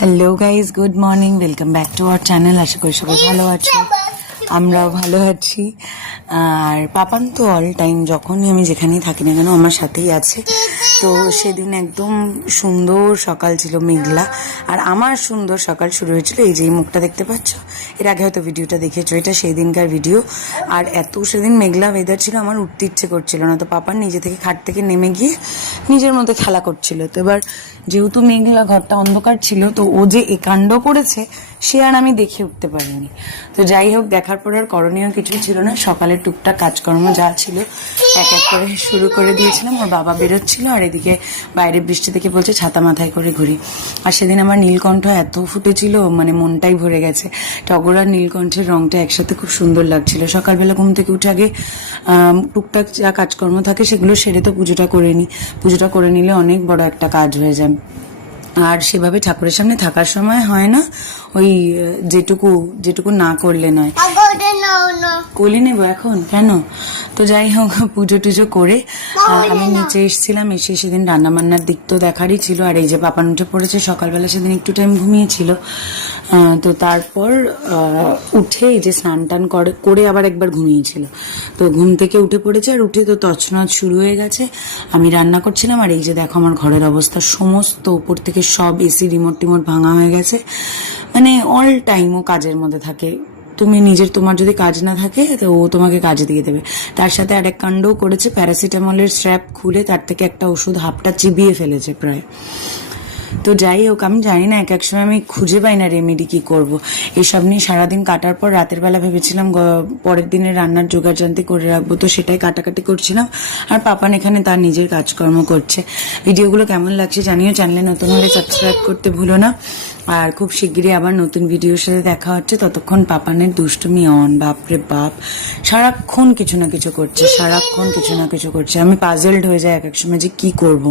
Hello guys, good morning, welcome back to our channel. আশা করি সবাই ভালো আছো, আমরাও ভালো আছি। আর পাপান তো অল টাইম যখনই আমি যেখানেই থাকি না কেন আমার সাথেই আছে। তো সেদিন একদম সুন্দর সকাল ছিল, মেঘলা। আর আমার সুন্দর সকাল শুরু হয়েছিল এই যে এই মুখটা দেখতে পাচ্ছ, এর আগে হয়তো ভিডিওটা দেখেছো, এটা সেই দিনকার ভিডিও। আর এত সেদিন মেঘলা ওয়েদার ছিল, আমার উঠতে ইচ্ছে করছিল না। তো পাপান নিজে থেকে খাট থেকে নেমে গিয়ে নিজের মতো খেলা করছিল। তো এবার যেহেতু মেঘলা, ঘরটা অন্ধকার ছিল, তো ও যে এ কাণ্ড করেছে সে আর আমি দেখে উঠতে পারিনি। তো যাই হোক, দেখার পর আর করণীয় কিছুই ছিল না। সকালের টুকটাক কাজকর্ম যা ছিল এক এক করে শুরু করে দিয়েছিলাম। ওর বাবা বেরোচ্ছিল আর এদিকে বাইরে বৃষ্টি থেকে বলছে ছাতা মাথায় করে ঘুরি। আর সেদিন আমার নীলকণ্ঠ এত ফুটেছিল, মানে মনটাই ভরে গেছে। টগর আর নীলকণ্ঠের রংটা একসাথে খুব সুন্দর লাগছিল। সকালবেলা ঘুম থেকে উঠে আগে টুকটাক যা কাজকর্ম থাকে সেগুলো সেরে তো পুজোটা করে নিই। পুজোটা করে নিলে অনেক বড় একটা কাজ হয়ে যায়। আর সেভাবে ঠাকুরের সামনে থাকার সময় হয় না, ওই যেটুকু না করলে নয়। কোলে নেবো এখন কেন? তো যাই হোক, পুজো টুজো করে আমি নিচে এসেছিলাম। এসে সেদিন রান্না বান্নার দিক তো দেখারই ছিল। আর এই যে পাপান উঠে পড়েছে, সকালবেলা সেদিন একটু টাইম ঘুমিয়েছিল। তো তারপর উঠে এই যে স্নান টান করে আবার একবার ঘুমিয়েছিল। তো ঘুম থেকে উঠে পড়েছে, আর উঠে তো তছনছ শুরু হয়ে গেছে। আমি রান্না করছিলাম, আর এই যে দেখো আমার ঘরের অবস্থা, সমস্ত উপর থেকে সব এসি রিমোট টিমোট ভাঙা হয়ে গেছে। মানে অল টাইম ও কাজের মধ্যে থাকে। তোমার যদি কাজ না থাকে তো ও তোমাকে কাজে দিয়ে দেবে। তার সাথে আরেক কাণ্ডও করেছে, প্যারাসিটামলের স্ট্র্যাপ খুলে তার থেকে একটা ওষুধ হাফটা চিবিয়ে ফেলেছে প্রায়। তো যাই হোক, আমি জানি না, এক এক সময় আমি খুঁজে পাই না রেমেডি কি করব। এসব নিয়ে সারাদিন কাটার পর রাতের বেলা ভেবেছিলাম পরের দিনের রান্নার জোগাড়যন্ত্র করে রাখবো। তো সেটাই কাটাকাটি করছিলাম, আর পাপান এখানে তার নিজের কাজকর্ম করছে। ভিডিওগুলো কেমন লাগছে জানিও। চ্যানেলে নতুন হলে সাবস্ক্রাইব করতে ভুলো না। আর খুব শিগগিরই আবার নতুন ভিডিওর সাথে দেখা হচ্ছে। ততক্ষণ পাপানের দুষ্টুমি অন, বাপরে বাপ, সারাক্ষণ কিছু না কিছু করছে, সারাক্ষণ কিছু না কিছু করছে। আমি পাজলড হয়ে যাই এক এক সময় যে কি করব।